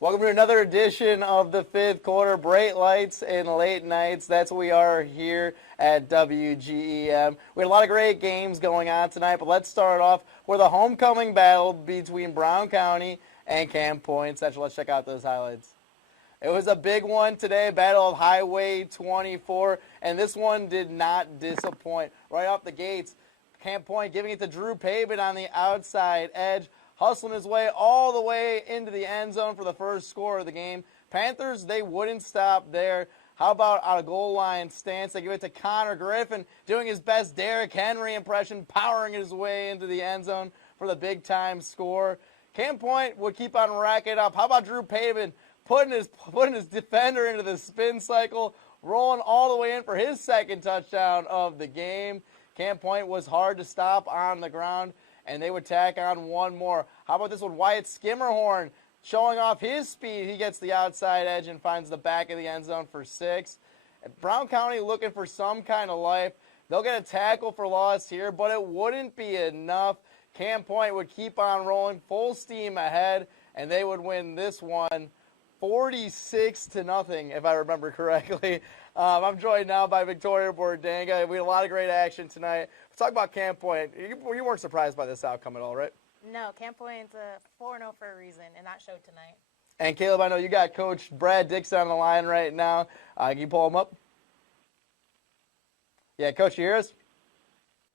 Welcome to another edition of the fifth quarter. Bright lights and late nights. That's what we are here at WGEM. We had a lot of great games going on tonight, but let's start off with a homecoming battle between Brown County and Camp Point Central. Let's check out those highlights. It was a big one today, Battle of Highway 24, and this one did not disappoint. Right off the gates, Camp Point giving it to Drew Pavin on the outside edge, hustling his way all the way into the end zone for the first score of the game. Panthers, they wouldn't stop there. How about out of goal line stance? They give it to Connor Griffin, doing his best Derrick Henry impression, powering his way into the end zone for the big-time score. Camp Point would keep on racking it up. How about Drew Pavin putting his defender into the spin cycle, rolling all the way in for his second touchdown of the game. Camp Point was hard to stop on the ground, and they would tack on one more. How about this one? Wyatt Skimmerhorn showing off his speed. He gets the outside edge and finds the back of the end zone for 6. Brown County looking for some kind of life. They'll get a tackle for loss here, but it wouldn't be enough. Camp Point would keep on rolling full steam ahead, and they would win this one 46-0, if I remember correctly. I'm joined now by Victoria Bordenga. We had a lot of great action tonight. Let's talk about Camp Point. You weren't surprised by this outcome at all, right? No, Camp Point's 4-0 for a reason, and that showed tonight. And Caleb, I know you got Coach Brad Dixon on the line right now. Can you pull him up? Yeah, Coach, you hear us?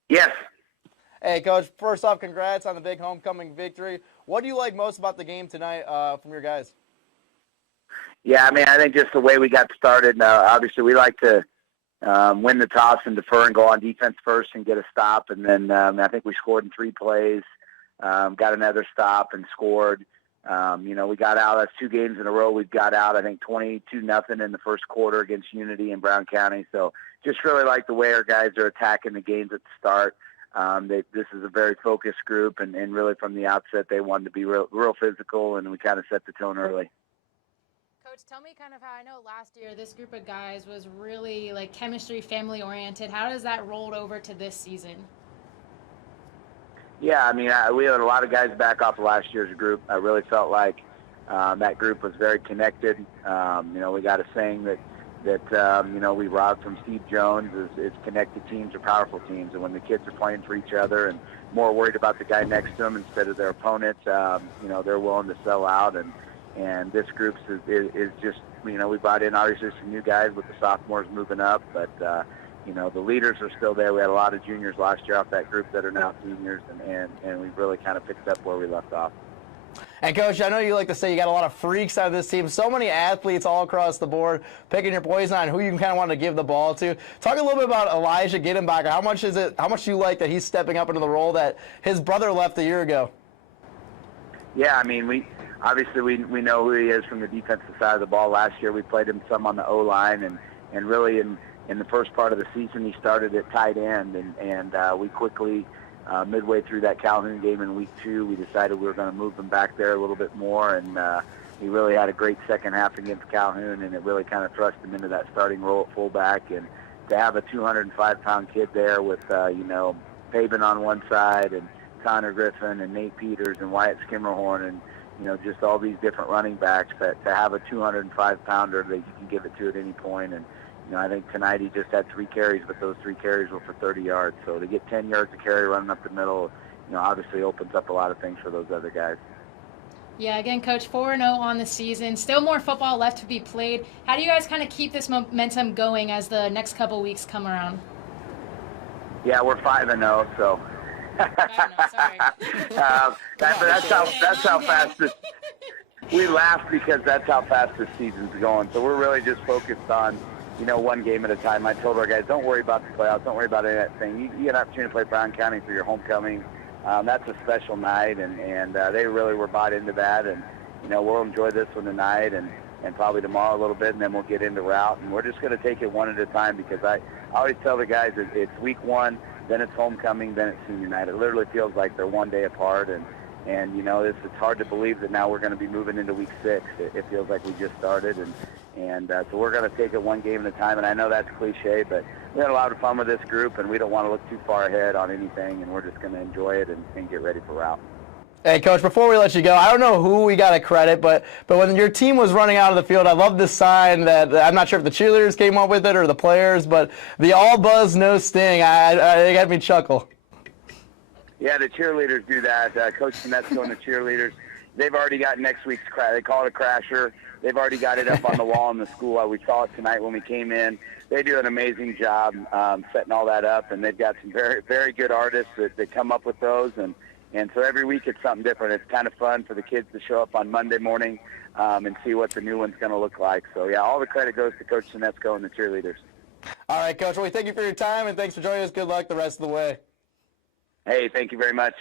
Yes. Hey, Coach, first off, congrats on the big homecoming victory. What do you like most about the game tonight from your guys? Yeah, I mean, I think just the way we got started. Obviously, we like to win the toss and defer and go on defense first and get a stop. And then I think we scored in 3 plays, got another stop and scored. We got out. That's 2 games in a row. We've got out, I think, 22-0 in the first quarter against Unity in Brown County. So just really like the way our guys are attacking the games at the start. This is a very focused group, and really from the outset, they wanted to be real physical, and we kind of set the tone early. Coach, tell me kind of how, I know last year this group of guys was really like chemistry, family-oriented. How does that roll over to this season? Yeah, I mean, we had a lot of guys back off of last year's group. I really felt like that group was very connected. We got a saying that we robbed from Steve Jones is connected teams are powerful teams. And when the kids are playing for each other and more worried about the guy next to them instead of their opponents, they're willing to sell out. And this group is just, we brought in obviously some new guys with the sophomores moving up, but, the leaders are still there. We had a lot of juniors last year off that group that are now seniors, and we've really kind of picked up where we left off. And, Coach, I know you like to say you got a lot of freaks on this team. So many athletes all across the board picking your poison on who you kind of want to give the ball to. Talk a little bit about Elijah Gittenbacher. How much do you like that he's stepping up into the role that his brother left a year ago? Yeah, I mean, we know who he is from the defensive side of the ball. Last year we played him some on the O-line, and really in the first part of the season he started at tight end, and we quickly, midway through that Calhoun game in week 2, we decided we were going to move him back there a little bit more, and he really had a great second half against Calhoun, and it really kind of thrust him into that starting role at fullback. And to have a 205-pound kid there with, Pavin on one side and Connor Griffin and Nate Peters and Wyatt Skimmerhorn and, just all these different running backs, to have a 205-pounder that you can give it to at any point. And, I think tonight he just had 3 carries, but those 3 carries were for 30 yards. So to get 10 yards of carry running up the middle, obviously opens up a lot of things for those other guys. Yeah, again, Coach, 4-0 on the season. Still more football left to be played. How do you guys kind of keep this momentum going as the next couple weeks come around? Yeah, we're 5-0, so. Sorry. That's how fast this. We laugh because that's how fast this season's going. So we're really just focused on, one game at a time. I told our guys, don't worry about the playoffs, don't worry about any of that thing. You get an opportunity to play Brown County for your homecoming. That's a special night, and they really were bought into that. And we'll enjoy this one tonight and probably tomorrow a little bit, and then we'll get into route. And we're just going to take it one at a time because I always tell the guys it's week 1. Then it's homecoming, then it's senior night. It literally feels like they're one day apart, and it's hard to believe that now we're going to be moving into week 6. It feels like we just started, and so we're going to take it one game at a time. And I know that's cliche, but we had a lot of fun with this group, and we don't want to look too far ahead on anything, and we're just going to enjoy it and get ready for route. Hey, Coach, before we let you go, I don't know who we got to credit, but when your team was running out of the field, I love this sign that I'm not sure if the cheerleaders came up with it or the players, but the all buzz, no sting. It got me chuckle. Yeah, the cheerleaders do that. Coach Sinetsko and the cheerleaders, they've already got next week's they call it a crasher. They've already got it up on the wall in the school. We saw it tonight when we came in. They do an amazing job setting all that up, and they've got some very, very good artists that come up with those. And so every week it's something different. It's kind of fun for the kids to show up on Monday morning and see what the new one's going to look like. So, yeah, all the credit goes to Coach Sinetsko and the cheerleaders. All right, Coach. Well, thank you for your time, and thanks for joining us. Good luck the rest of the way. Hey, thank you very much.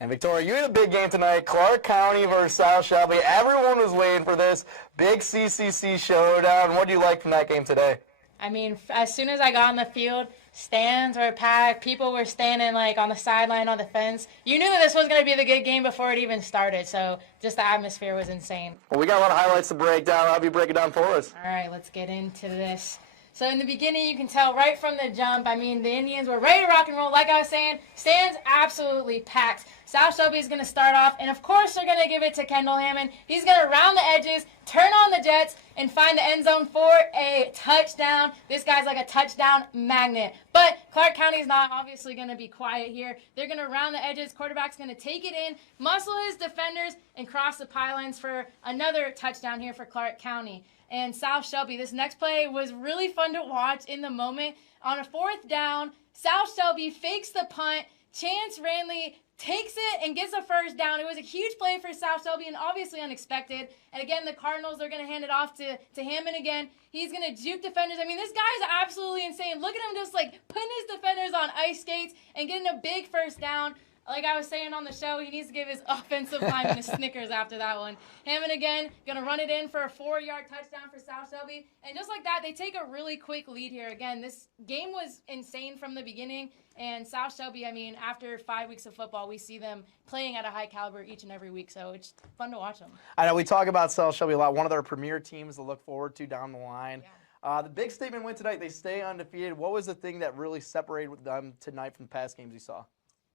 And, Victoria, you had a big game tonight, Clark County versus South Shelby. Everyone was waiting for this big CCC showdown. What do you like from that game today? I mean, as soon as I got on the field, stands were packed. People were standing, like, on the sideline, on the fence. You knew that this was going to be the good game before it even started, so just the atmosphere was insane. Well, we got a lot of highlights to break down. I'll have you break it down for us. All right, let's get into this. So in the beginning, you can tell right from the jump, I mean, the Indians were ready to rock and roll. Like I was saying, stands absolutely packed. South Shelby is going to start off, and of course they're going to give it to Kendall Hammond. He's going to round the edges, turn on the Jets, and find the end zone for a touchdown. This guy's like a touchdown magnet. But Clark County is not obviously going to be quiet here. They're going to round the edges. Quarterback's going to take it in, muscle his defenders, and cross the pylons for another touchdown here for Clark County. And South Shelby, this next play was really fun to watch in the moment. On a fourth down, South Shelby fakes the punt. Chance Ranley takes it and gets a first down. It was a huge play for South Shelby and obviously unexpected. And again, the Cardinals are going to hand it off to Hammond again. He's going to juke defenders. I mean, this guy is absolutely insane. Look at him just like putting his defenders on ice skates and getting a big first down. Like I was saying on the show, he needs to give his offensive lineman a Snickers after that one. Hammond again, going to run it in for a 4-yard touchdown for South Shelby. And just like that, they take a really quick lead here. Again, this game was insane from the beginning. And South Shelby, I mean, after 5 weeks of football, we see them playing at a high caliber each and every week. So it's fun to watch them. I know we talk about South Shelby a lot. One of their premier teams to look forward to down the line. Yeah. The big statement win tonight. They stay undefeated. What was the thing that really separated them tonight from the past games you saw?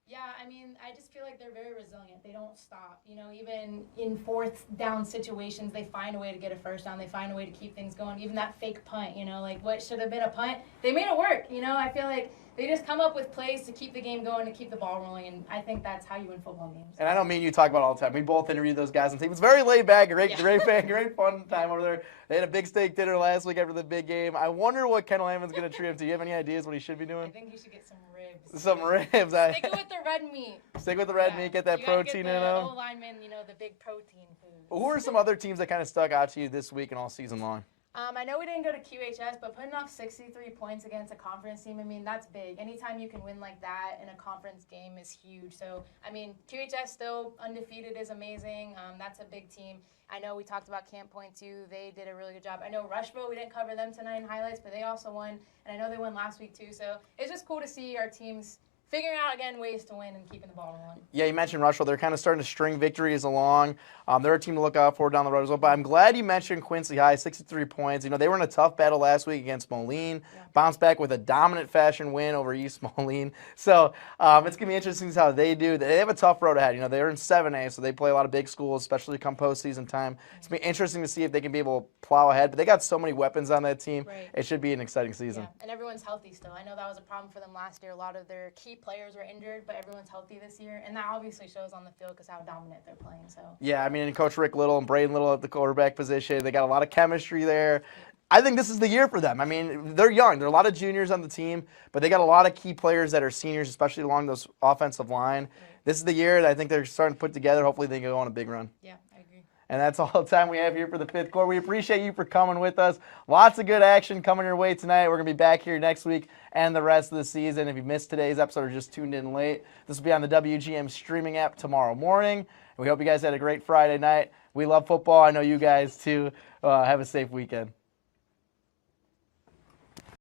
Yeah, I mean, I just feel like they're very resilient. They don't stop. You know, even in fourth down situations, they find a way to get a first down. They find a way to keep things going. Even that fake punt, you know, like what should have been a punt, they made it work. You know, I feel like they just come up with plays to keep the game going, to keep the ball rolling, and I think that's how you win football games. And I know me and you talk about it all the time. We both interview those guys on team. It's very laid back, great fun time over there. They had a big steak dinner last week after the big game. I wonder what Kendall Hammond's going to treat him to. Do you have any ideas what he should be doing? I think he should get some ribs. Some ribs. Stick it with the red meat. Stick with the red meat. Get that protein in them. The linemen, you know, the big protein food. Who are some other teams that kind of stuck out to you this week and all season long? I know we didn't go to QHS, but putting up 63 points against a conference team, I mean, that's big. Anytime you can win like that in a conference game is huge. So, I mean, QHS still undefeated is amazing. That's a big team. I know we talked about Camp Point, too. They did a really good job. I know Rushville, we didn't cover them tonight in highlights, but they also won. And I know they won last week, too. So it's just cool to see our teams figuring out, again, ways to win and keeping the ball rolling. Yeah, you mentioned Rushville. They're kind of starting to string victories along. They're a team to look out for down the road as well. But I'm glad you mentioned Quincy High, 63 points. You know, they were in a tough battle last week against Moline. Yeah. Bounced back with a dominant fashion win over East Moline. So it's going to be interesting to see how they do. They have a tough road ahead. You know, they're in 7A, so they play a lot of big schools, especially come postseason time. It's going to be interesting to see if they can be able to plow ahead. But they got so many weapons on that team. Right. It should be an exciting season. Yeah. And everyone's healthy still. I know that was a problem for them last year. A lot of their key players were injured, but everyone's healthy this year. And that obviously shows on the field because how dominant they're playing. So yeah, I mean, and Coach Rick Little and Braden Little at the quarterback position. They got a lot of chemistry there. I think this is the year for them. I mean, they're young. There are a lot of juniors on the team, but they got a lot of key players that are seniors, especially along those offensive line. Right. This is the year that I think they're starting to put together. Hopefully they can go on a big run. Yeah, I agree. And that's all the time we have here for the fifth quarter. We appreciate you for coming with us. Lots of good action coming your way tonight. We're going to be back here next week and the rest of the season. If you missed today's episode or just tuned in late, this will be on the WGM streaming app tomorrow morning. We hope you guys had a great Friday night. We love football. I know you guys too. Have a safe weekend.